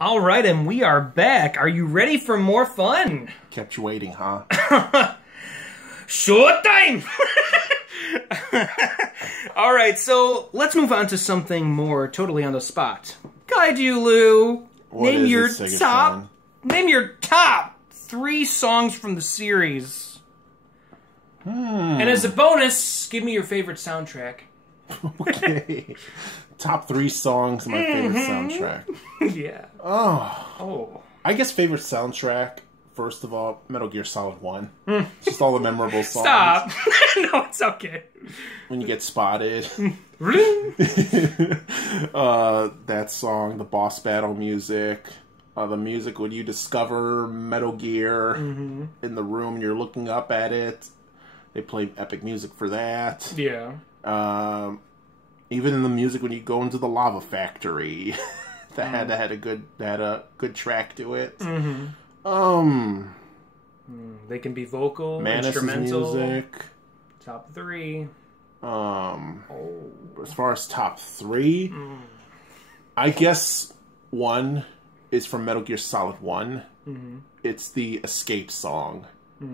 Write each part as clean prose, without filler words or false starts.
All right, and we are back. Are you ready for more fun? Kept you waiting, huh? Showtime! All right, so let's move on to something more totally on the spot. Guide you, Lou. Name your top 3 songs from the series. And as a bonus, give me your favorite soundtrack. Okay. Top 3 songs of my favorite soundtrack. Yeah. Oh. I guess favorite soundtrack, first of all, Metal Gear Solid 1. Just all the memorable songs. Stop. No, it's okay. When you get spotted. That song, the boss battle music. The music when you discover Metal Gear in the room and you're looking up at it. They play epic music for that. Yeah. Even in the music when you go into the lava factory, that had a good track to it. They can be vocal, Manus' instrumental. music. Top 3. As far as top 3, I guess 1 is from Metal Gear Solid 1. It's the Escape song.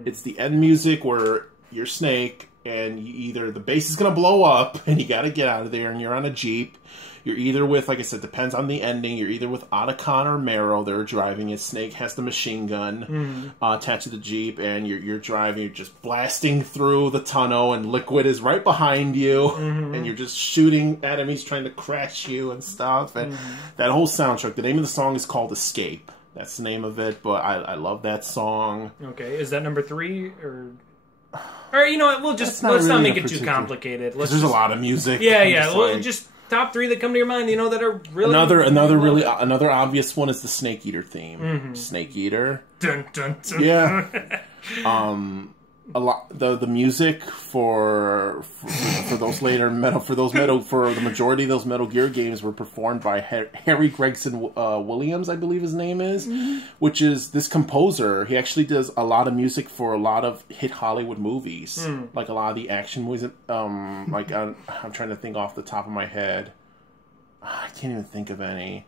It's the end music where you're Snake, and the base is going to blow up, and you got to get out of there, and you're on a Jeep. You're either with, like I said, depends on the ending, you're either with Otacon or Marrow. They're driving it. Snake has the machine gun attached to the Jeep, and you're driving, you're just blasting through the tunnel, and Liquid is right behind you, and you're just shooting enemies trying to crash you and stuff. And that whole soundtrack, the name of the song is called Escape. That's the name of it, but I love that song. Okay, is that number 3, or you know what, let's not make it too complicated. There's a lot of music. Yeah. Well, just top 3 that come to your mind, that are really another obvious one is the Snake Eater theme. Snake Eater. Dun, dun, dun. Yeah. A lot the music for the majority of those Metal Gear games were performed by Harry Gregson Williams, I believe his name is, which is this composer. He actually does a lot of music for a lot of hit Hollywood movies, like a lot of the action movies. Like I'm trying to think off the top of my head. I can't even think of any.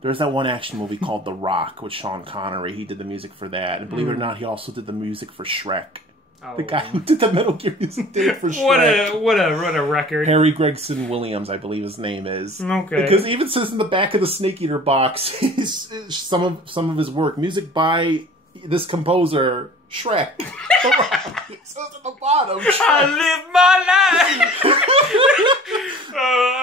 There's that one action movie called The Rock with Sean Connery. He did the music for that, and believe it or not, he also did the music for Shrek. Oh. The guy who did the Metal Gear music did it for Shrek. What a record. Harry Gregson Williams, I believe his name is. Okay. Because he even says in the back of the Snake Eater box, some of his work, music by this composer, Shrek. The Rock. It says at the bottom, Shrek. I live my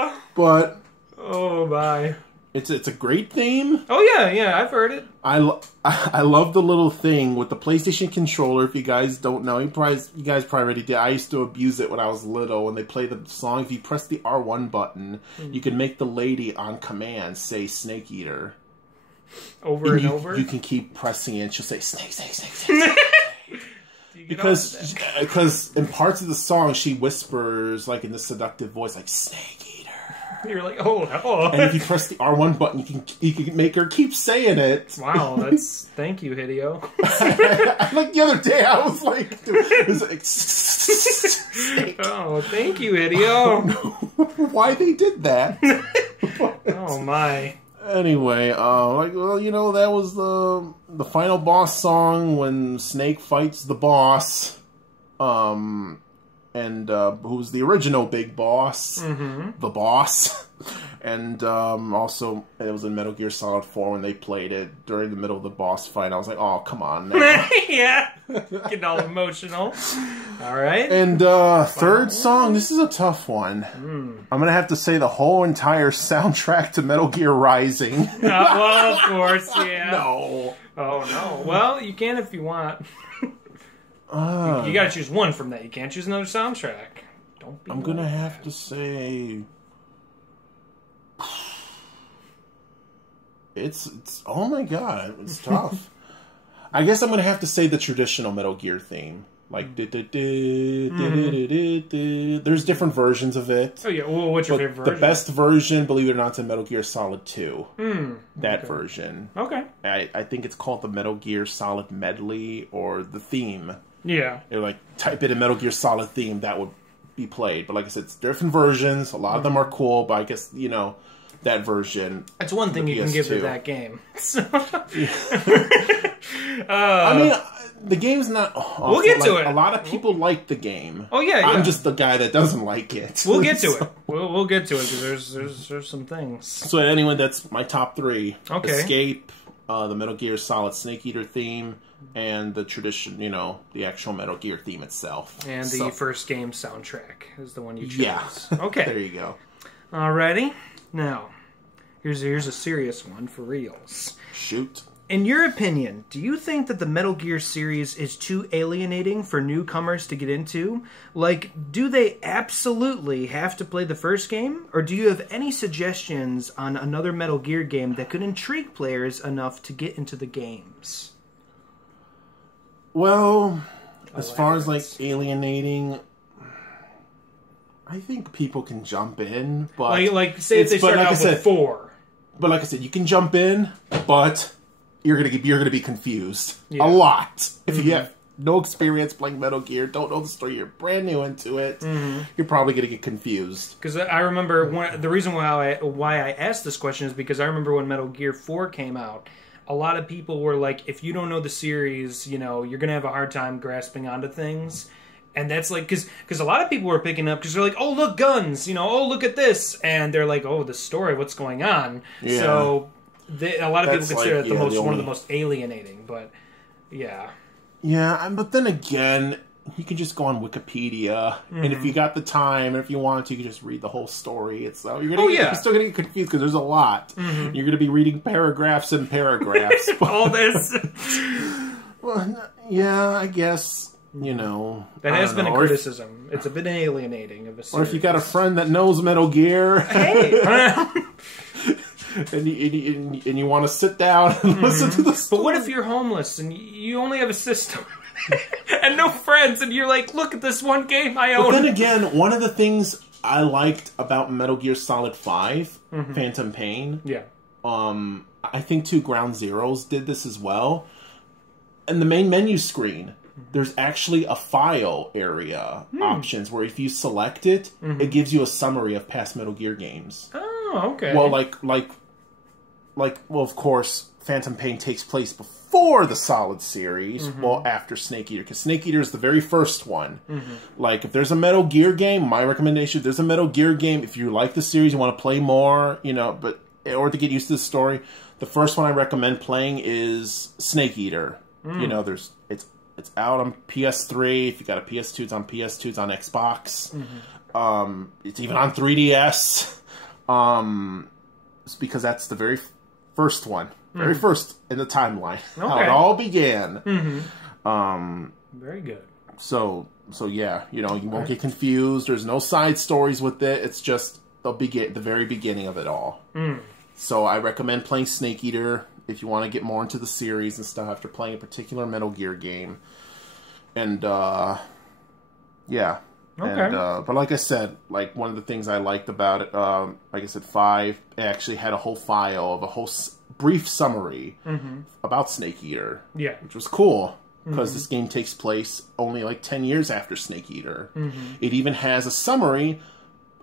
life! But... Oh, my. It's a great theme. Oh yeah, I've heard it. I love the little thing with the PlayStation controller. If you guys don't know, you guys probably already did. I used to abuse it when I was little. When they play the song, if you press the R1 button, you can make the lady on command say Snake Eater. Over and over? You can keep pressing it and she'll say Snake, Snake, Snake, Snake. Because in parts of the song, she whispers, like in the seductive voice, like, Snake Eater. You're like, oh. And if you press the R1 button, you can make her keep saying it. Wow, thank you, Hideo. Like the other day, I was like, dude, it was like, oh, thank you, Hideo. Why they did that? Oh my. Anyway, that was the final boss song when Snake fights the boss. And who's the original big boss, the boss. And also, it was in Metal Gear Solid 4 when they played it during the middle of the boss fight. I was like, oh, come on. Yeah, getting all emotional. All right. And third song, this is a tough one. I'm going to have to say the whole entire soundtrack to Metal Gear Rising. Well, of course, yeah. No. Oh, no. Well, you can if you want. You gotta choose one from that. You can't choose another soundtrack. Don't be. I'm gonna have to say it's oh my god, it's tough. I guess I'm gonna have to say the traditional Metal Gear theme. Like there's different versions of it. Oh yeah, well, what's your favorite version? The best version, believe it or not, is in Metal Gear Solid 2. That version. Okay. I think it's called the Metal Gear Solid Medley or the theme. Yeah. They're like, type in a Metal Gear Solid theme, that would be played. But like I said, it's different versions. A lot of them are cool, but I guess, that version. That's one thing you can give to that game. I mean, the game's not awful. We'll get to it. A lot of people like the game. Oh yeah, I'm just the guy that doesn't like it. We'll get to it. We'll get to it because there's some things. So anyway, that's my top 3. Okay. Escape, the Metal Gear Solid Snake Eater theme, and the tradition, the actual Metal Gear theme itself. And the first game soundtrack is the one you chose. Yeah. Okay. There you go. Alrighty. Now, here's a serious one for reals. Shoot. In your opinion, do you think that the Metal Gear series is too alienating for newcomers to get into? Like, do they absolutely have to play the first game? Or do you have any suggestions on another Metal Gear game that could intrigue players enough to get into the games? Well, as far as, like, alienating, I think people can jump in, but... Like say if they start out with 4. But like I said, you can jump in, but... You're gonna be confused a lot if you have no experience playing Metal Gear, don't know the story, you're brand new into it. You're probably gonna get confused. Because I remember the reason why I asked this question is because I remember when Metal Gear 4 came out, a lot of people were like, if you don't know the series, you're gonna have a hard time grasping onto things. And that's like, because a lot of people were picking up because they're like, oh, look, guns, oh, look at this, and they're like, oh, the story, what's going on? Yeah. So. A lot of people consider it one of the most alienating, but yeah. Yeah, but then again, you can just go on Wikipedia, and if you got the time, and if you wanted to, you can just read the whole story. You're still going to get confused because there's a lot. You're going to be reading paragraphs and paragraphs. All this. Well, yeah, I guess, That has been a criticism. It's a bit alienating of a series. Or if you got a friend that knows Metal Gear. Hey! And you want to sit down and listen to the story. But what if you're homeless and you only have a system and no friends, and you're like, look at this one game I own. But then again, one of the things I liked about Metal Gear Solid 5, Phantom Pain, I think 2 Ground Zeroes did this as well. In the main menu screen, there's actually a file area options where if you select it, it gives you a summary of past Metal Gear games. Oh, okay. Well, well, of course, Phantom Pain takes place before the Solid series, well, after Snake Eater, because Snake Eater is the very first one. Like, if there's a Metal Gear game, my recommendation, if there's a Metal Gear game, if you like the series, you want to play more, but or to get used to the story, the first one I recommend playing is Snake Eater. It's out on PS3. If you got a PS2, it's on PS2. It's on Xbox. It's even on 3DS. It's because that's the very first one. Very first in the timeline. Okay. How it all began. Very good. So yeah, you won't get confused. There's no side stories with it. It's just the very beginning of it all. So I recommend playing Snake Eater if you want to get more into the series and stuff after playing a particular Metal Gear game. And, yeah. Okay. And, but like I said, one of the things I liked about it, like I said, 5 actually had a whole file of a whole brief summary about Snake Eater. Yeah. Which was cool, because this game takes place only 10 years after Snake Eater. It even has a summary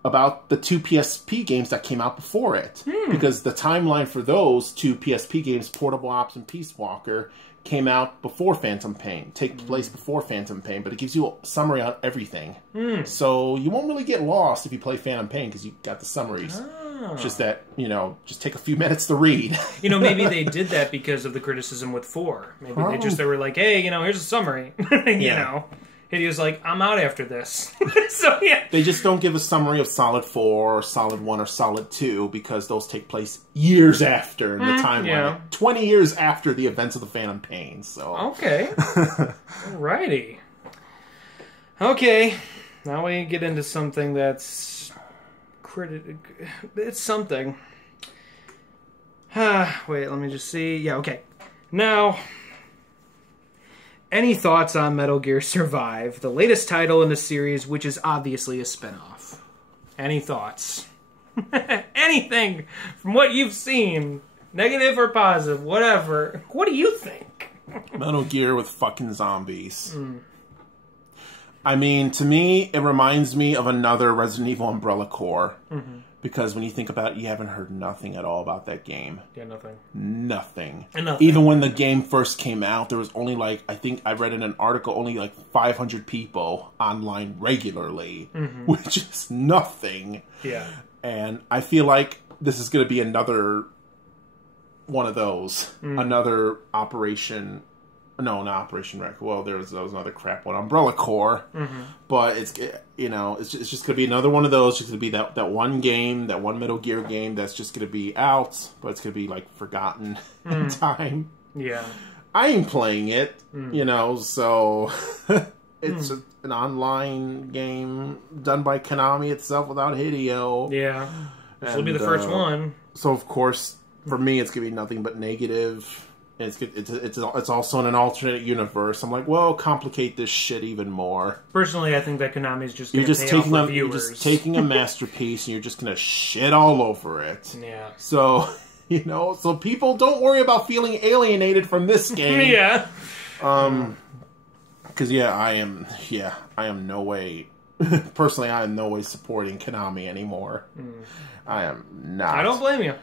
about the 2 PSP games that came out before it. Because the timeline for those 2 PSP games, Portable Ops and Peace Walker, came out before Phantom Pain. Take place before Phantom Pain, but it gives you a summary on everything. So you won't really get lost if you play Phantom Pain because you got the summaries. Just that, just take a few minutes to read. Maybe they did that because of the criticism with 4. Maybe they were like, hey, here's a summary. Hidio's like, I'm out after this. So, yeah. They just don't give a summary of Solid 4 or Solid 1 or Solid 2 because those take place years after in the timeline. Yeah. 20 years after the events of the Phantom Pain, so... Okay. Alrighty. Okay. Now we get into something that's... It's something. Wait, let me just see. Yeah, okay. Now... Any thoughts on Metal Gear Survive, the latest title in the series, which is obviously a spin-off? Any thoughts? Anything from what you've seen, negative or positive, whatever. What do you think? Metal Gear with fucking zombies. I mean, to me, it reminds me of another Resident Evil Umbrella Corps. Because when you think about it, you haven't heard nothing at all about that game. Yeah, nothing. Nothing. And nothing. Even when the game first came out, there was only like, I think I read in an article, only like 500 people online regularly, which is nothing. Yeah. And I feel like this is going to be another one of those. Another Operation... No, not Operation Rec. Well, there was another crap one, Umbrella Corps. But it's just gonna be another one of those. It's just gonna be that one game, that one Metal Gear game that's just gonna be out, but it's gonna be like forgotten in time. Yeah, I ain't playing it, so it's an online game done by Konami itself without Hideo. Yeah, this will be the first one. So of course, for me, it's gonna be nothing but negative. And it's also in an alternate universe. I'm like, well, complicate this shit even more. Personally, I think that Konami's just going to pay off reviewers. You're just taking a masterpiece and you're just going to shit all over it. Yeah. So, so people don't worry about feeling alienated from this game. Yeah. Because, I am no way... Personally, I am no way supporting Konami anymore. I am not. I don't blame you.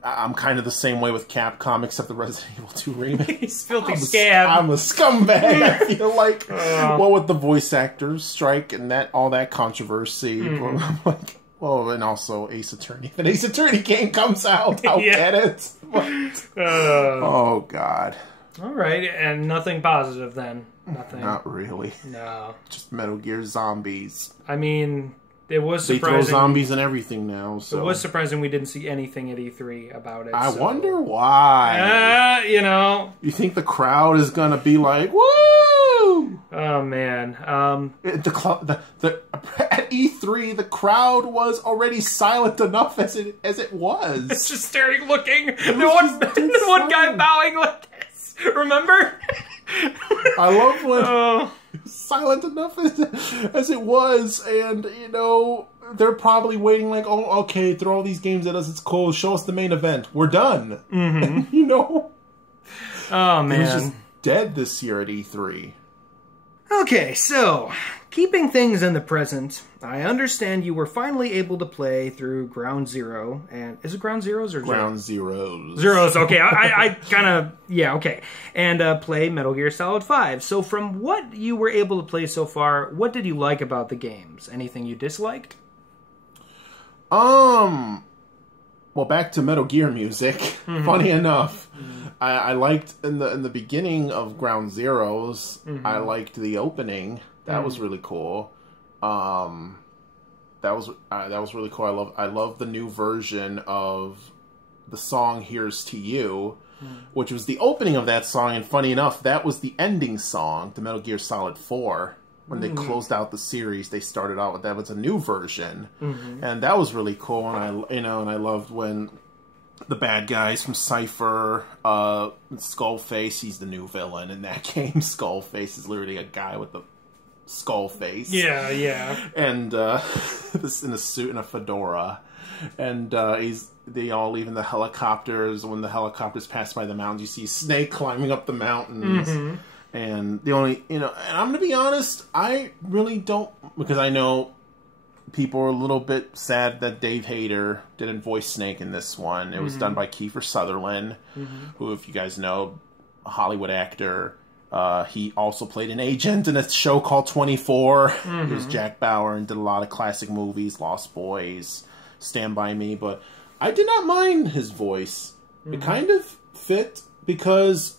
I'm kind of the same way with Capcom, except the Resident Evil 2 remake. He's filthy scab. I'm a scumbag. I feel like, well, with the voice actors strike and all that controversy, I'm like, well, and also Ace Attorney. If an Ace Attorney game comes out, I'll get it. But, oh God. All right, and nothing positive then. Nothing. Not really. No. Just Metal Gear Zombies. I mean. It was surprising. They throw zombies and everything now. So. It was surprising we didn't see anything at E3 about it. I wonder why. You think the crowd is going to be like, woo! Oh, man. At E3, the crowd was already silent enough as it was. It's just staring, looking. The one guy bowing like this. Remember? I love when... silent enough as it was, and they're probably waiting like, oh, okay, throw all these games at us, it's cool, show us the main event, we're done. Oh man, it was just dead this year at E3. Okay, so keeping things in the present, I understand you were finally able to play through Ground Zero, and is it Ground Zeroes or Ground Zeroes? Zeroes, okay. I kind of, okay. And play Metal Gear Solid 5. So from what you were able to play so far, what did you like about the games? Anything you disliked? Well, back to Metal Gear music. Funny enough, I liked in the beginning of Ground Zeroes. I liked the opening. That was really cool. That was really cool. I love the new version of the song "Here's to You," which was the opening of that song. And funny enough, that was the ending song to Metal Gear Solid 4. When they closed out the series, they started out with that. It's a new version, and that was really cool. And I loved when the bad guys from Cypher, Skullface, he's the new villain in that game. Skullface is literally a guy with the skull face. Yeah, yeah. And this in a suit and a fedora, and they all leave in the helicopters. When the helicopters pass by the mountains, you see Snake climbing up the mountains. And the only, and I'm going to be honest, I really don't, because I know people are a little bit sad that Dave Hayter didn't voice Snake in this one. It was done by Kiefer Sutherland, who, if you guys know, a Hollywood actor. He also played an agent in a show called 24. He was Jack Bauer and did a lot of classic movies, Lost Boys, Stand By Me. But I did not mind his voice. It kind of fit because...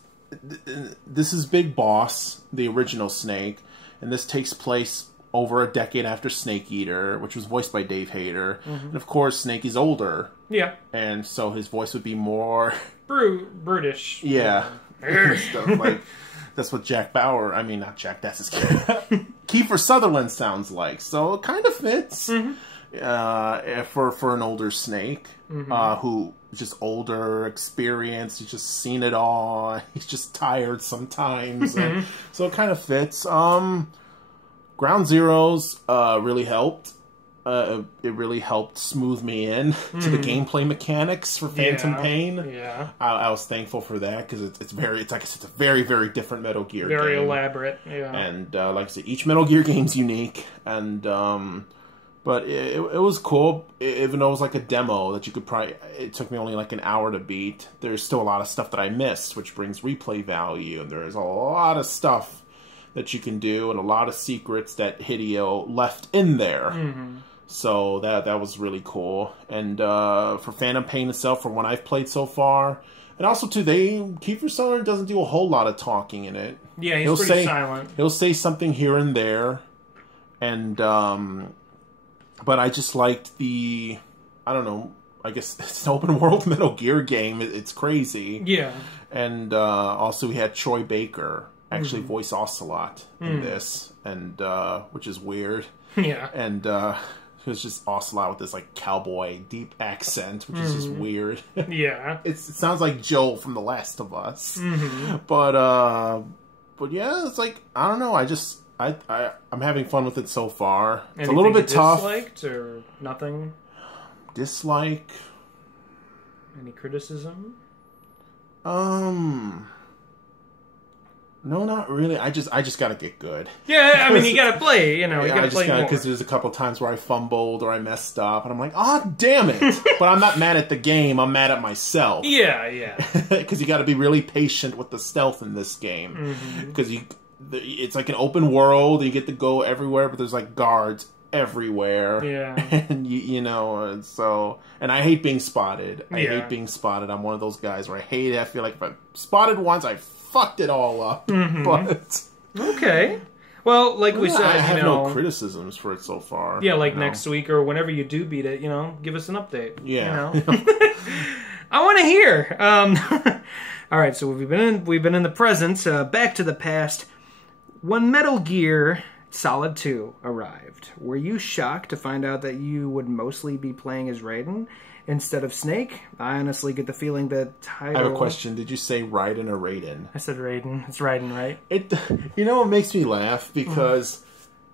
This is Big Boss, the original Snake, and this takes place over a decade after Snake Eater, which was voiced by Dave Hayter. And of course, Snake is older. Yeah. And so his voice would be more... brutish. Yeah. Stuff like, that's what Jack Bauer... I mean, not Jack, that's his character. Kiefer Sutherland sounds like. So it kind of fits for an older Snake who... just older, experienced, he's just seen it all, he's just tired sometimes, and so it kind of fits. Ground Zeroes really helped. It really helped smooth me in to the gameplay mechanics for Phantom Pain. Yeah, I was thankful for that, because it's like I said, it's a very, very different Metal Gear game. Very elaborate, yeah. And like I said, each Metal Gear game's unique, and But it was cool, even though it was like a demo that you could probably... It took me only like an hour to beat. There's still a lot of stuff that I missed, which brings replay value. And there's a lot of stuff that you can do and a lot of secrets that Hideo left in there. So that was really cool. And for Phantom Pain itself, from what I've played so far... And also, too, Kiefer Sutherland doesn't do a whole lot of talking in it. Yeah, he's pretty silent. He'll say something here and there. And... But I just liked I don't know, I guess it's an open world Metal Gear game. It's crazy. Yeah. And also we had Troy Baker actually voice Ocelot in this, and which is weird. Yeah. And it was just Ocelot with this like cowboy deep accent, which is just weird. Yeah. It sounds like Joel from The Last of Us. But yeah, it's like, I don't know, I'm having fun with it so far. It's a little bit tough. Disliked or nothing? Dislike? Any criticism? No, not really. I just gotta get good. Yeah, I mean, you gotta play, you know, you gotta play more. Because there's a couple times where I fumbled or I messed up, and I'm like, oh, damn it. But I'm not mad at the game, I'm mad at myself. Yeah. Because you gotta be really patient with the stealth in this game. Because it's like an open world, you get to go everywhere, but there's like guards everywhere. Yeah. And you know, and I hate being spotted. I hate being spotted. I'm one of those guys where I hate it. I feel like if I'm spotted once, I fucked it all up. But okay. Well, like we said, I have no criticisms for it so far. Yeah, like next week or whenever you do beat it, give us an update. Yeah. You know? I want to hear. All right, so we've been in the present, back to the past. When Metal Gear Solid 2 arrived, were you shocked to find out that you would mostly be playing as Raiden instead of Snake? I honestly get the feeling that title... I have a question. Did you say Raiden or Raiden? I said Raiden. It's Raiden, right? It makes me laugh because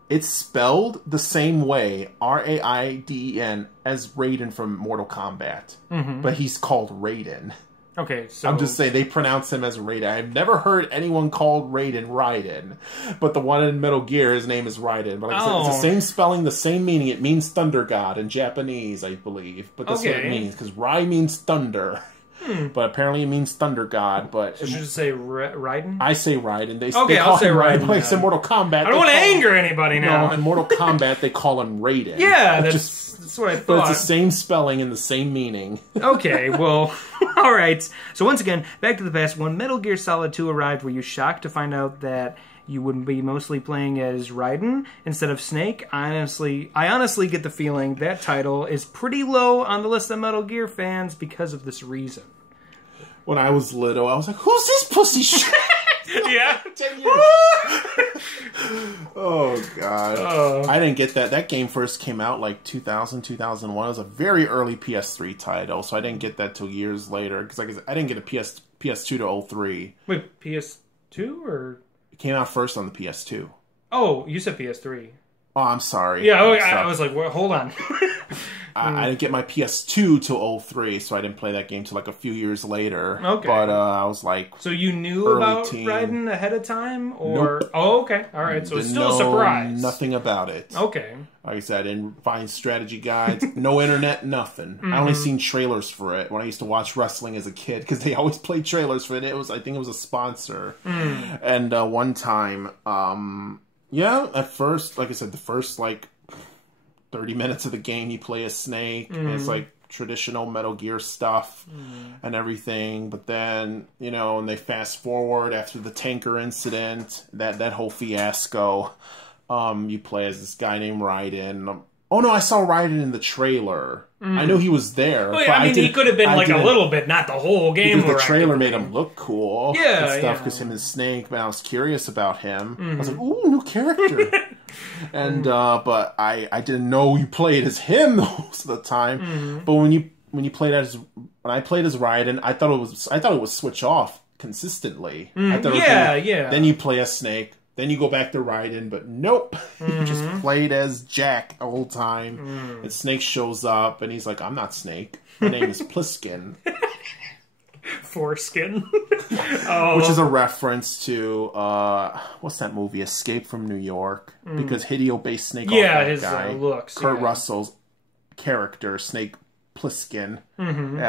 it's spelled the same way, Raiden, as Raiden from Mortal Kombat. But he's called Raiden. Okay, so... I'm just saying, they pronounce him as Raiden. I've never heard anyone called Raiden. But the one in Metal Gear, his name is Raiden. But like I said, it's the same spelling, the same meaning. It means thunder god in Japanese, I believe. But that's what it means, because Rai means thunder. But apparently it means thunder god. But so should you say Raiden? I say Raiden. They I'll say Raiden. Like I said, Mortal Kombat. I don't want to anger anybody now. No, in Mortal Kombat, they call him Raiden. Yeah, that's what I thought. But it's the same spelling and the same meaning. Okay, well, all right. So once again, back to the past. When Metal Gear Solid 2 arrived, were you shocked to find out that you would be mostly playing as Raiden instead of Snake? I honestly get the feeling that title is pretty low on the list of Metal Gear fans because of this reason. When I was little, I was like, who's this pussy shit? Yeah. 10 years. Oh, God. I didn't get that. That game first came out like 2000, 2001. It was a very early PS3 title, so I didn't get that till years later. Because like I didn't get a PS2 to 03. Wait, PS2 or? It came out first on the PS2. Oh, you said PS3. Oh, I'm sorry. Yeah, I was like, well, hold on. I didn't get my PS2 till 03, so I didn't play that game till like a few years later. Okay. But I was like... So you knew about Raiden ahead of time? Or Nope. Oh, okay. All right, so it's still a surprise. Nothing about it. Okay. Like I said, I didn't find strategy guides, no internet, nothing. I only seen trailers for it when I used to watch wrestling as a kid, because they always played trailers for it. I think it was a sponsor. And one time, at first, like I said, the first like 30 minutes of the game, you play as Snake, and it's like traditional Metal Gear stuff and everything. But then, and they fast forward after the tanker incident, that whole fiasco, you play as this guy named Raiden. Oh no, I saw Raiden in the trailer. I knew he was there. Well, I mean, he could have been like a little bit, not the whole game. Because the trailer made him look cool. Yeah, and stuff, because him and Snake, but I was curious about him. I was like, ooh, new character. And, but I didn't know you played as him most of the time. But when I played as Raiden, I thought it would switch off consistently. I thought then you play as Snake. Then you go back to Raiden, but nope. You just played as Jack the whole time. And Snake shows up, and he's like, I'm not Snake. My name is Pliskin. foreskin. Which is a reference to, what's that movie, Escape from New York? Because Hideo based Snake off that his guy. looks. Kurt Russell's character, Snake Plissken. And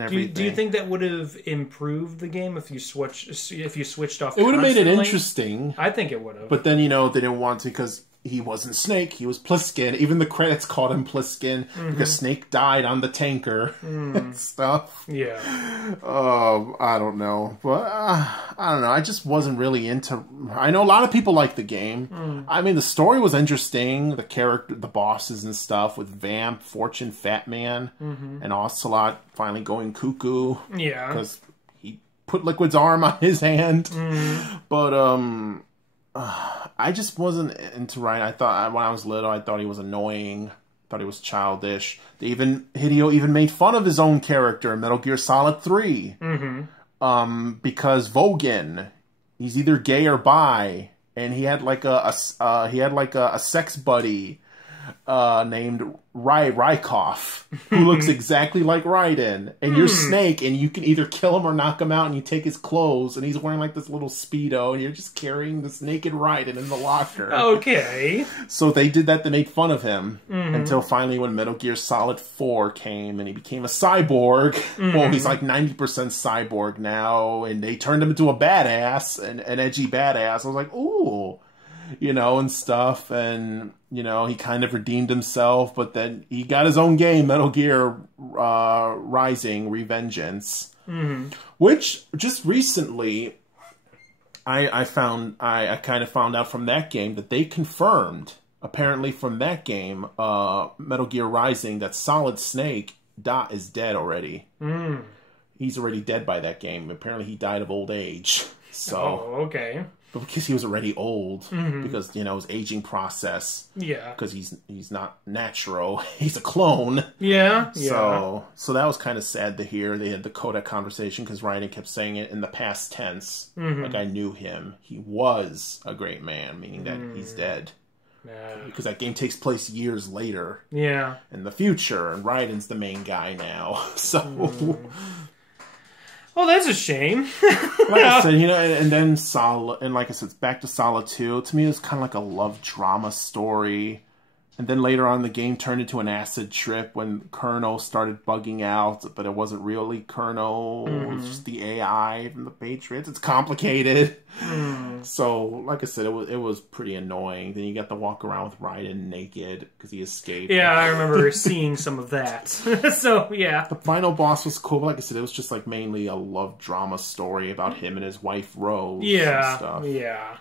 everything. Do you think that would have improved the game if you switched off? It would have made it interesting. I think it would have. But then, they didn't want to because he wasn't Snake, he was Plissken. Even the credits called him Plissken because Snake died on the tanker and stuff. Yeah. I don't know. But, I don't know. I just wasn't really into... I know a lot of people like the game. I mean, the story was interesting. The character, the bosses and stuff with Vamp, Fortune, Fat Man, and Ocelot finally going cuckoo. Yeah. Because he put Liquid's arm on his hand. But, I just wasn't into Ryan. I thought when I was little, I thought he was annoying. Thought he was childish. Hideo even made fun of his own character in Metal Gear Solid 3. Because Vogan, he's either gay or bi, and he had like a sex buddy named Rykov, who looks exactly like Raiden, and you're Snake, and you can either kill him or knock him out, and you take his clothes, and he's wearing like this little Speedo, and you're just carrying this naked Raiden in the locker. Okay. So they did that to make fun of him, until finally when Metal Gear Solid 4 came, and he became a cyborg. Well, he's like 90% cyborg now, and they turned him into a badass, an edgy badass. I was like, ooh. And stuff, and, he kind of redeemed himself, but then he got his own game, Metal Gear Rising Revengeance, which, just recently, I kind of found out from that game that they confirmed, apparently from that game, Metal Gear Rising, that Solid Snake is dead already. He's already dead by that game. Apparently he died of old age, so... Oh, okay. But because he was already old, because, his aging process. Yeah. Because he's not natural. He's a clone. Yeah. So that was kind of sad to hear. They had the Kodak conversation because Raiden kept saying it in the past tense. Like, I knew him. He was a great man, meaning that he's dead. Because that game takes place years later. Yeah. In the future, and Raiden's the main guy now. So... Well, that's a shame. Like I said, and then Solid, and like I said, it's back to Solid 2. To me, it was kind of like a love drama story. And then later on, the game turned into an acid trip when Colonel started bugging out, but it wasn't really Colonel. It was just the AI from the Patriots. It's complicated. So, like I said, it was pretty annoying. Then you got to walk around with Raiden naked because he escaped. Yeah, I remember seeing some of that. So, yeah. The final boss was cool, but like I said, it was just like mainly a love drama story about him and his wife Rose. And stuff. Yeah.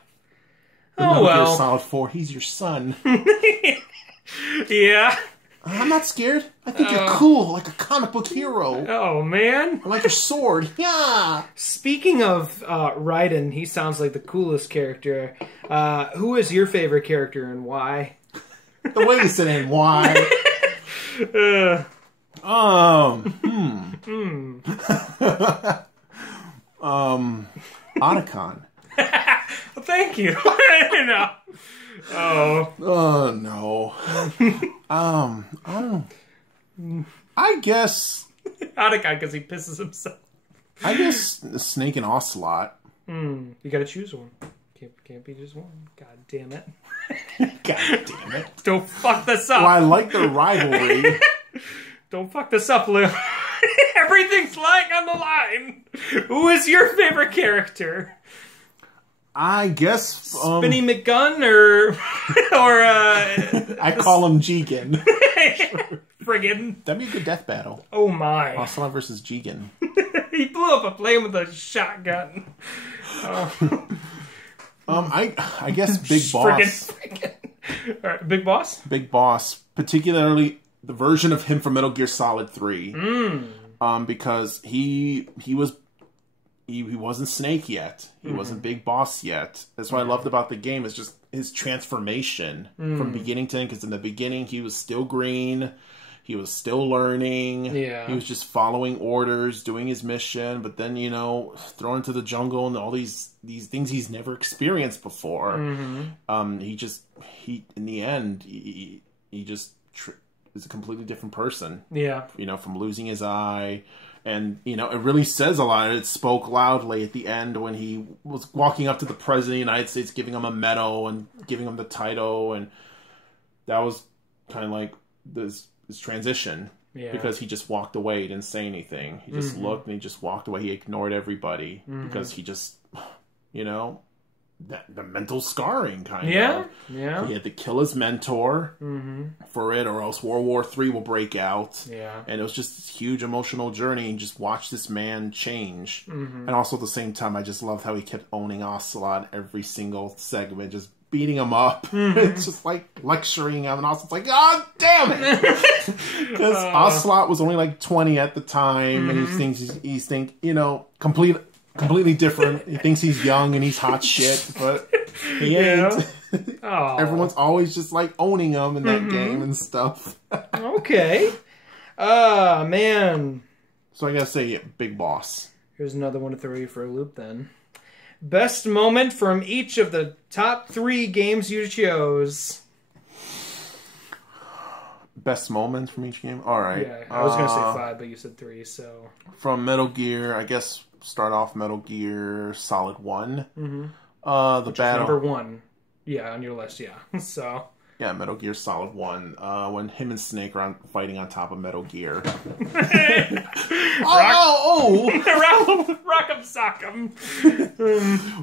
Metal Gear Solid 4, he's your son. Yeah. I'm not scared. I think you're cool, like a comic book hero. Oh, man. I like your sword. Yeah. Speaking of Raiden, he sounds like the coolest character. Who is your favorite character and why? The way you said it and why. Otacon. Thank you. Oh no. I guess Otacon because he pisses himself. I guess Snake and Ocelot. You gotta choose one. Can't be just one. God damn it. God damn it. Don't fuck this up. Well, I like their rivalry. Don't fuck this up, Lou. Everything's lying on the line. Who is your favorite character? I guess Spinny McGunn or I call him Jigen. Friggin'. That'd be a good death battle. Oh my. Ocelot versus Jigen. He blew up a plane with a shotgun. I guess Big Boss. Friggin'. All right, Big Boss? Big Boss, particularly the version of him from Metal Gear Solid 3. Because he wasn't Snake yet. He wasn't Big Boss yet. That's what I loved about the game, is just his transformation from beginning to end. Because in the beginning, he was still green. He was still learning. Yeah. He was just following orders, doing his mission. But then, thrown into the jungle and all these things he's never experienced before. In the end, he just is a completely different person. Yeah. From losing his eye And, you know, it really says a lot. It spoke loudly at the end when he was walking up to the President of the United States, giving him a medal and giving him the title. And that was kind of like this transition. Yeah. Because he just walked away. He didn't say anything. He just looked and he just walked away. He ignored everybody because he just, you know, the mental scarring kind of. Yeah. He had to kill his mentor for it, or else World War III will break out. Yeah. And it was just this huge emotional journey, and just watch this man change. And also at the same time, I just loved how he kept owning Ocelot every single segment, just beating him up. It's just like lecturing him, and Ocelot's like, God damn it! Because Ocelot was only like 20 at the time, and he thinks, you know, completely different. He thinks he's young and he's hot shit, but he ain't. Everyone's always just like owning him in that game and stuff. Okay. Ah, man. So I gotta say, Big Boss. Here's another one to throw you for a loop then. Best moment from each of the top 3 games you chose. Best moments from each game? Alright. Yeah, I was gonna say 5, but you said 3, so... From Metal Gear, I guess... Start off Metal Gear Solid 1. The which battle... is number 1. Yeah, on your list, yeah. So... Yeah, Metal Gear Solid 1. When him and Snake are fighting on top of Metal Gear. Rock'em sock'em.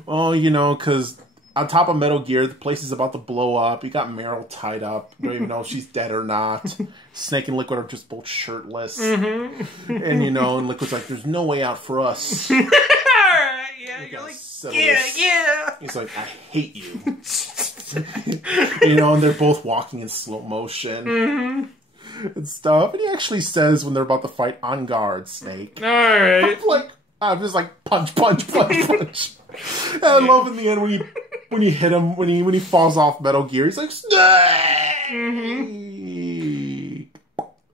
Well, you know, because on top of Metal Gear, the place is about to blow up. You got Meryl tied up. You don't even know if she's dead or not. Snake and Liquid are just both shirtless. And, you know, and Liquid's like, there's no way out for us. Alright, yeah. You're like, yeah. He's like, I hate you. You know, and they're both walking in slow motion. And stuff. And he actually says when they're about to fight, on guard, Snake. Alright. I'm just like, punch. And I love in the end when you hit him, when he falls off Metal Gear, he's like, Snake!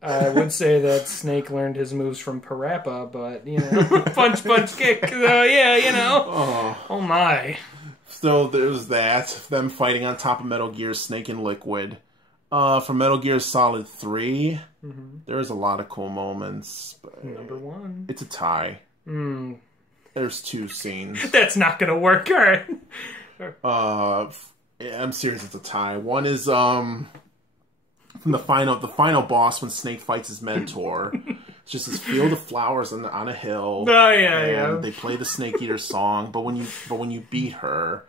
I would say that Snake learned his moves from Parappa, but, you know, punch, kick, yeah, you know. Oh my. So there's that, them fighting on top of Metal Gear, Snake and Liquid. For Metal Gear Solid 3, there's a lot of cool moments. Number 1. It's a tie. There's 2 scenes. That's not gonna work, alright. I'm serious, it's a tie. One is, from the final boss when Snake fights his mentor. It's just this field of flowers on a hill. Oh yeah. They play the Snake Eater song, but when you beat her,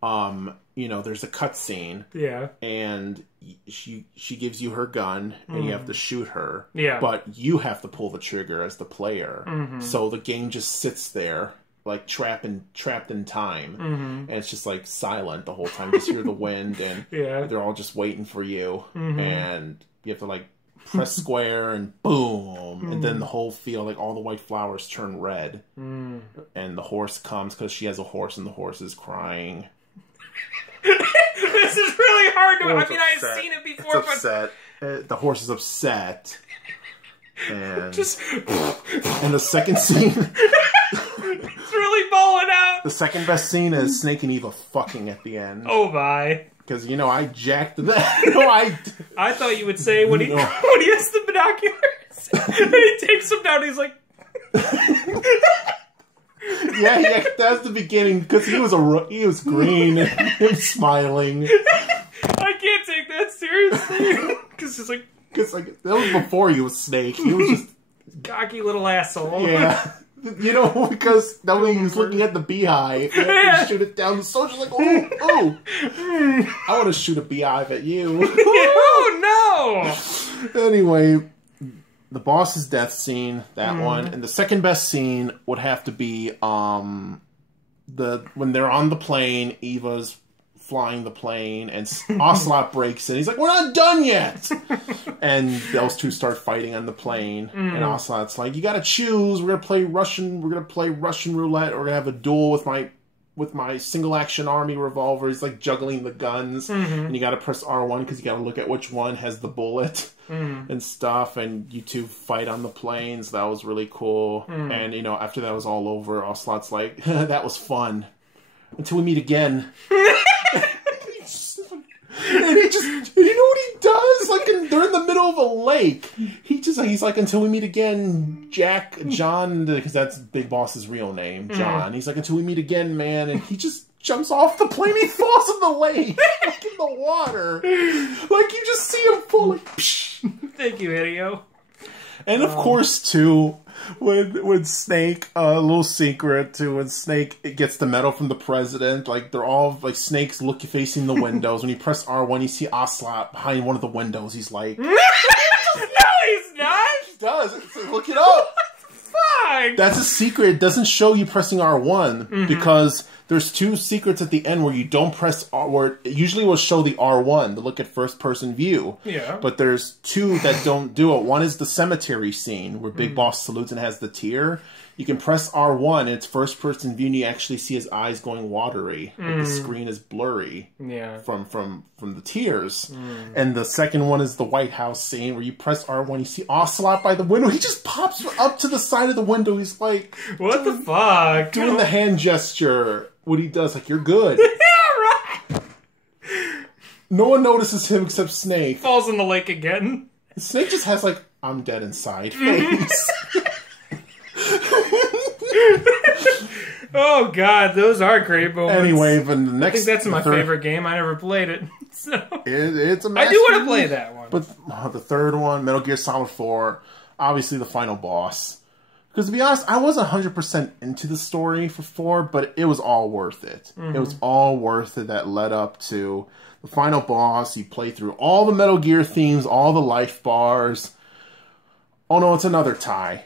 you know, there's a cutscene. Yeah. And she gives you her gun, and you have to shoot her. Yeah. But you have to pull the trigger as the player. So the game just sits there, like trapped in time, and it's just like silent the whole time. Just hear the wind, and they're all just waiting for you, and you have to like press square and boom, and then the whole field, like all the white flowers turn red, and the horse comes because she has a horse, and the horse is crying. This is really hard to... I mean, I've seen it before, it's upset. The horse is upset. And... And the second scene... It's really bowling out! The second best scene is Snake and Eva fucking at the end. Oh, my. Because, you know, I jacked that. I thought you would say when he has the binoculars, and he takes them down, he's like... Yeah, that's the beginning, because he was green and him smiling. I can't take that seriously. Because that was before he was Snake. He was just cocky little asshole. Yeah, you know, because that way he was looking at the beehive. He had to shoot it down. The soldier's like, oh, I want to shoot a beehive at you. Oh no! Anyway. The boss's death scene, that one, and the second best scene would have to be when they're on the plane, Eva's flying the plane, and Ocelot breaks in. He's like, "We're not done yet!" And those two start fighting on the plane, and Ocelot's like, "You got to choose. We're gonna play Russian roulette. Or we're gonna have a duel with my single action army revolver." He's like juggling the guns, and you got to press R1 because you got to look at which one has the bullet. And stuff, and you two fight on the planes. That was really cool. And, you know, after that was all over, Ocelot's like, that was fun. Until we meet again. And you know what he does? he's like, they're in the middle of a lake. He's like, until we meet again, John, because that's Big Boss's real name, John. He's like, until we meet again, man. And he just jumps off the plane. He falls in the lake, like in the water. Like, you just see him fall, like, psh. Thank you, Hideo. And of course, too, when Snake, a little secret too, when Snake gets the medal from the president, like they're all like Snake's facing the windows. When you press R1, you see Ocelot behind one of the windows. He's like, no, he's not. He does. Look it up. Fuck. That's a secret. It doesn't show you pressing R1 because there's two secrets at the end where you don't press R. Where it usually will show the R1 to look at first person view. Yeah. But there's two that don't do it. One is the cemetery scene where Big Boss salutes and has the tear. You can press R1 and it's first person view and you actually see his eyes going watery. Like the screen is blurry. Yeah. From the tears. And the second one is the White House scene where you press R1, you see Ocelot by the window. He just pops up to the side of the window. He's like, what the fuck? Doing the hand gesture. What he does, like, you're good. Yeah, right. No one notices him except Snake. Falls in the lake again. Snake just has, like, I'm dead inside face. Oh, God, those are great moments. Anyway, but the next... I think that's my favorite game. I never played it. So. It's a I do want to play that one. But the third one, Metal Gear Solid 4, obviously the final boss. Because to be honest, I wasn't 100% into the story for 4, but it was all worth it. It was all worth it that led up to the final boss. You play through all the Metal Gear themes, all the life bars. Oh no, it's another tie.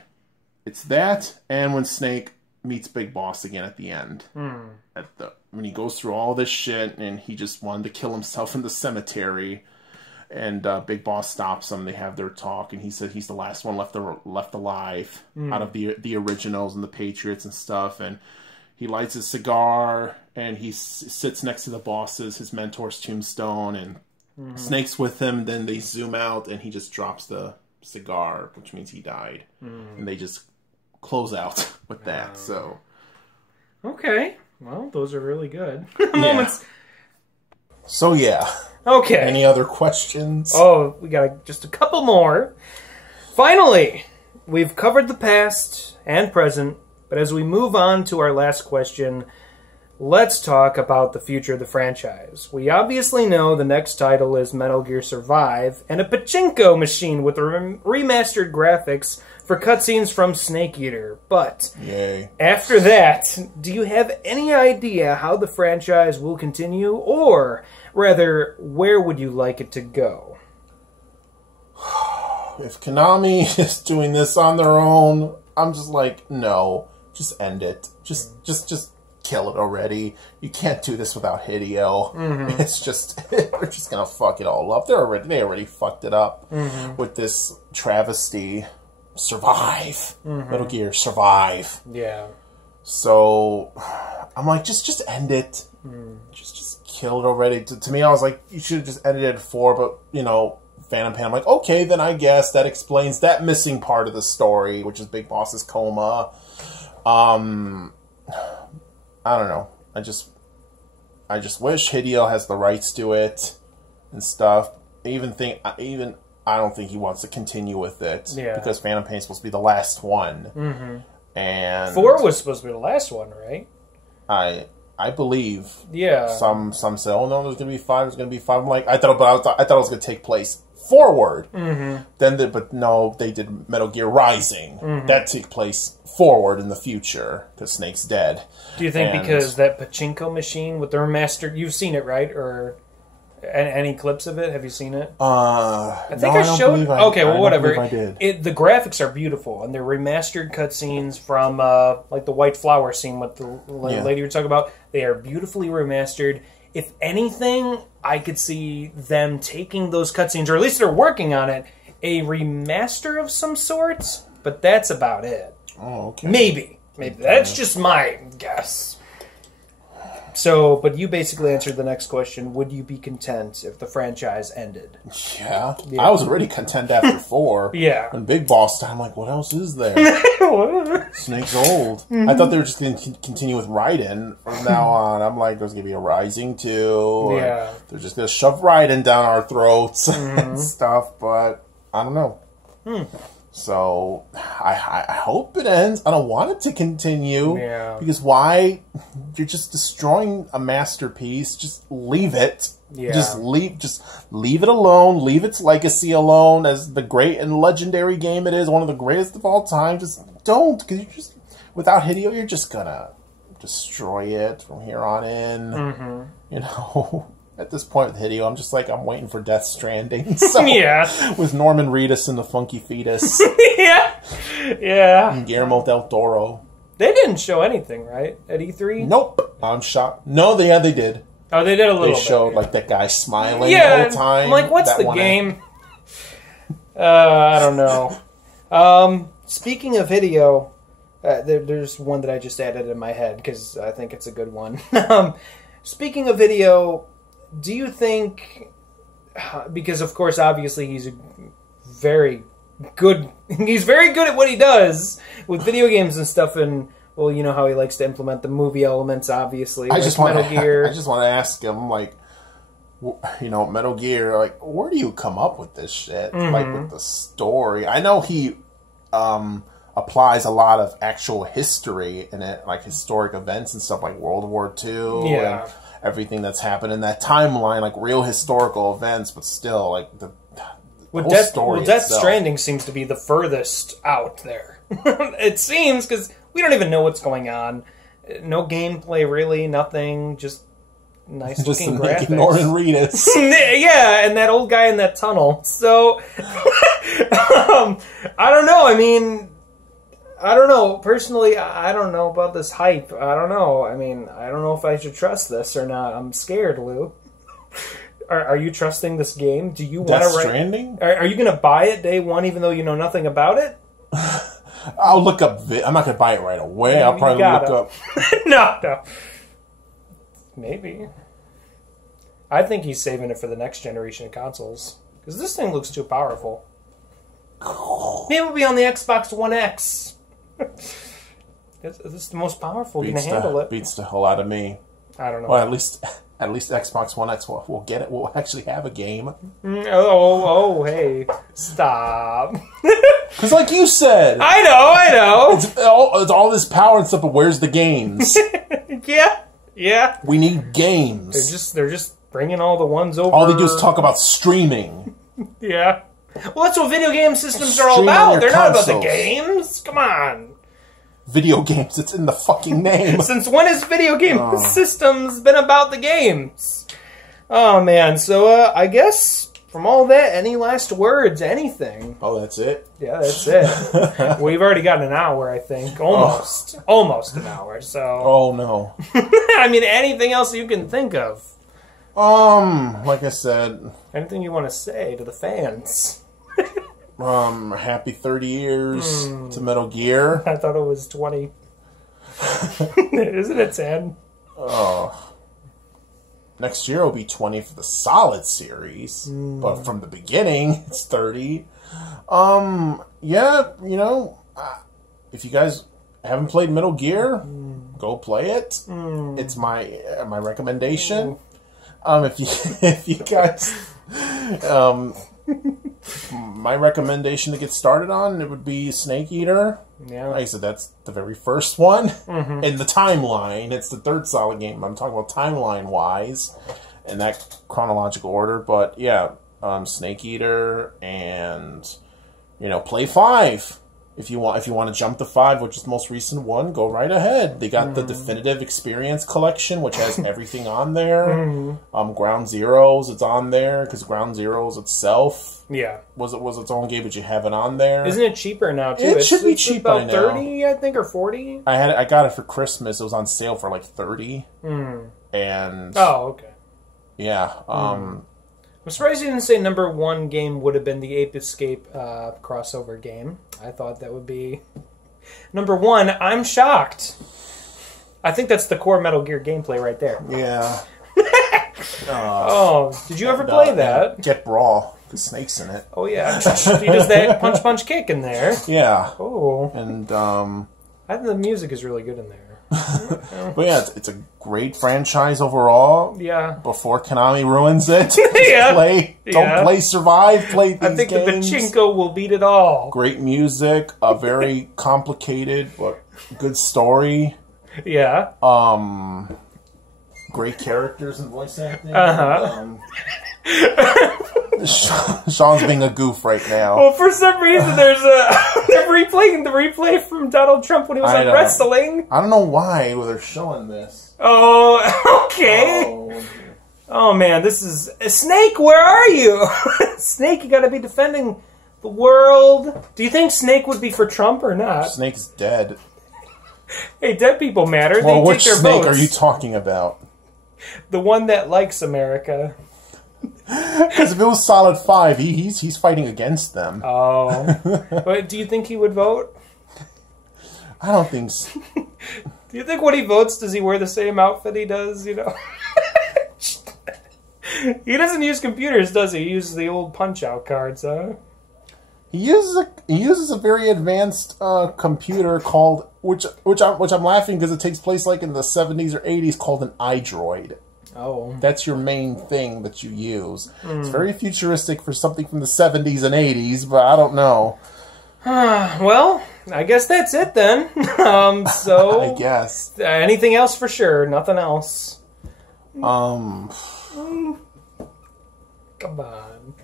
It's that, and when Snake meets Big Boss again at the end. When he goes through all this shit, and he just wanted to kill himself in the cemetery. And Big Boss stops him. They have their talk, and he said he's the last one left alive out of the originals and the Patriots and stuff. And he lights his cigar, and he sits next to the boss's, his mentor's tombstone, and Snake's with him. Then they zoom out, and he just drops the cigar, which means he died. And they just close out with that. So, okay, well, those are really good moments. So yeah. Okay. Any other questions? Oh, we got just a couple more. Finally, we've covered the past and present, but as we move on to our last question, let's talk about the future of the franchise. We obviously know the next title is Metal Gear Survive, and a pachinko machine with remastered graphics for cutscenes from Snake Eater. But yay. After that, do you have any idea how the franchise will continue, or rather, where would you like it to go? If Konami is doing this on their own, I'm just like, no, just end it. Just kill it already. You can't do this without Hideo. It's just, they're just gonna fuck it all up. They already fucked it up with this travesty. Survive. Metal Gear Survive. Yeah. So I'm like, just end it. Just kill it already. To me, I was like, you should have just ended it at 4, but you know, Phantom Pain. I'm like, okay, then I guess that explains that missing part of the story, which is Big Boss's coma. I don't know. I just wish Hideo has the rights to it and stuff. I don't think he wants to continue with it because Phantom Pain is supposed to be the last one. And 4 was supposed to be the last one, right? I believe. Yeah. Some say, oh no, there's gonna be 5. There's gonna be 5. I'm like, I thought it was gonna take place forward. But no, they did Metal Gear Rising. That took place forward in the future because Snake's dead. Do you think because that pachinko machine with the remastered, you've seen it, right? Or any clips of it? Have you seen it? I think I showed. Okay, well, whatever. I did. The graphics are beautiful, and they're remastered cutscenes from like the White Flower scene with the lady you were talking about. They are beautifully remastered. If anything, I could see them taking those cutscenes, or at least they're working on it, a remaster of some sorts. But that's about it. Oh, okay. Maybe. That's just my guess. So, but you basically answered the next question. Would you be content if the franchise ended? Yeah. I was already content after 4. Yeah. When Big Boss died, I'm like, what else is there? Snake's old. I thought they were just going to continue with Raiden from now on. I'm like, there's going to be a Rising 2. Yeah. They're just going to shove Raiden down our throats and stuff, but I don't know. So, I hope it ends. I don't want it to continue. Yeah. Because why? You're just destroying a masterpiece. Just leave it. Yeah. Just leave it alone. Leave its legacy alone as the great and legendary game it is. One of the greatest of all time. Just don't. Because you're just, without Hideo, you're just going to destroy it from here on in. You know? At this point with Hideo, I'm just like, I'm waiting for Death Stranding. So, yeah. With Norman Reedus and the Funky Fetus. Yeah. Yeah. And Guillermo del Toro. They didn't show anything, right? At E3? Nope. I'm shocked. No, they did. Oh, they did a little bit. They showed, like, that guy smiling the whole time. I'm like, what's the game? I don't know. Speaking of Hideo, there's one that I just added in my head, because I think it's a good one. Speaking of Hideo, do you think, because of course, obviously, he's very good at what he does with video games and stuff, and, well, you know how he likes to implement the movie elements, obviously. I just want Gear. I just want to ask him, like, you know, Metal Gear, like, where do you come up with this shit? Like, with the story? I know he applies a lot of actual history in it, like historic events and stuff like World War II. Yeah. And everything that's happened in that timeline, like real historical events, but still, like, the whole story Death itself. Stranding seems to be the furthest out there. It seems, because we don't even know what's going on. No gameplay, really, nothing, just nice looking graphics. Norman Reedus. Yeah, and that old guy in that tunnel. So, I don't know, I mean, I don't know. Personally, I don't know about this hype. I don't know. I mean, I don't know if I should trust this or not. I'm scared, Lou. Are you trusting this game? Do you want to Death Stranding? Are you going to buy it day one even though you know nothing about it? I'll look up... I'm not going to buy it right away. I'll probably look up... No. Maybe. I think he's saving it for the next generation of consoles. Because this thing looks too powerful. Maybe it'll be on the Xbox One X. This is the most powerful. Going to handle it. Beats the hell out of me. I don't know. Well, at least Xbox One X will get it. We'll actually have a game. Hey, stop. Because, like you said, I know. It's all this power and stuff. But where's the games? Yeah. We need games. They're just bringing all the ones over. All they do is talk about streaming. Yeah. Well, that's what video game systems are all about. They're not about the games. Come on. Video games. It's in the fucking name. Since when has video game systems been about the games? Oh, man. So, I guess, from all that, any last words? Anything? Oh, that's it? Yeah, that's it. We've already got an hour, I think. Almost. Almost an hour, so... Oh, no. I mean, anything else you can think of? Like I said... Anything you want to say to the fans? Happy 30 years to Metal Gear. I thought it was 20. Isn't it 10? Oh. Next year will be 20 for the Solid series. But from the beginning, it's 30. Yeah, you know, if you guys haven't played Metal Gear, go play it. It's my recommendation. If you guys... my recommendation to get started on, it would be Snake Eater. Yeah. Like I said, that's the very first one. In the timeline, it's the third Solid game. I'm talking about timeline-wise in that chronological order. But, yeah, Snake Eater and, you know, play 5. If you want to jump to 5, which is the most recent one, go right ahead. They got the Definitive Experience Collection, which has everything on there. Ground Zeroes, it's on there because Ground Zeroes itself, was its own game, but you have it on there. Isn't it cheaper now too? It should be cheap by now. 30, I think, or 40. I got it for Christmas. It was on sale for like 30. And okay. Yeah. I'm surprised you didn't say number one game would have been the Ape Escape crossover game. I thought that would be number one. I'm shocked. I think that's the core Metal Gear gameplay right there. Yeah. Did you ever play that? Get Brawl. The Snake's in it. Oh yeah, he does that punch kick in there. Yeah. Oh. And I think the music is really good in there. But yeah, it's a great franchise overall. Yeah. Before Konami ruins it. Yeah. Don't play Survive. Play these games. I think the pachinko will beat it all. Great music, a very complicated but good story. Yeah. Great characters and voice acting. Sean's being a goof right now. Well, for some reason, there's they're replaying the replay from Donald Trump when he was on wrestling. I don't know why they're showing this. Oh, okay. Oh man, this is Snake. Where are you, Snake? You got to be defending the world. Do you think Snake would be for Trump or not? Snake's dead. Hey, dead people matter. Well, they which take their Snake votes. are you talking about? The one that likes America. Because if it was Solid 5, he's fighting against them. Oh. But do you think he would vote? I don't think so. Do you think when he votes, does he wear the same outfit he does, you know? He doesn't use computers, does he? He uses the old punch-out cards, huh? He uses a very advanced computer called, which I'm laughing because it takes place like in the 70s or 80s, called an iDroid. Oh. That's your main thing that you use. It's very futuristic for something from the 70s and 80s, but I don't know. Well, I guess that's it then. So I guess. Anything else for sure? Nothing else. Come on.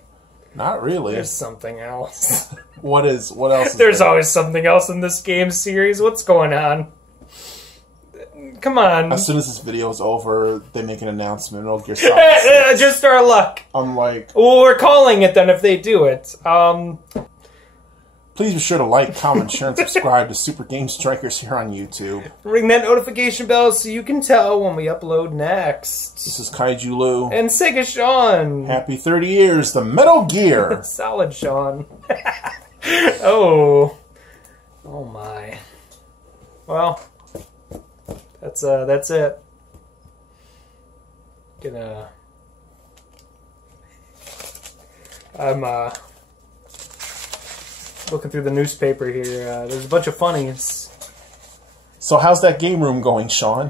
Not really. There's something else. What else is There's there? always something else in this game series. What's going on? Come on. As soon as this video is over, they make an announcement. It'll Gear Solid 6. Just our luck. I'm like... Well, we're calling it then if they do it. Please be sure to like, comment, share, and subscribe to Super Game Strikers here on YouTube. Ring that notification bell so you can tell when we upload next. This is Kaiju Lou. And Sega Sean. Happy 30 years to Metal Gear. Solid Sean. Oh. Oh my. Well, that's it. I'm looking through the newspaper here. There's a bunch of funnies. So how's that game room going, Sean?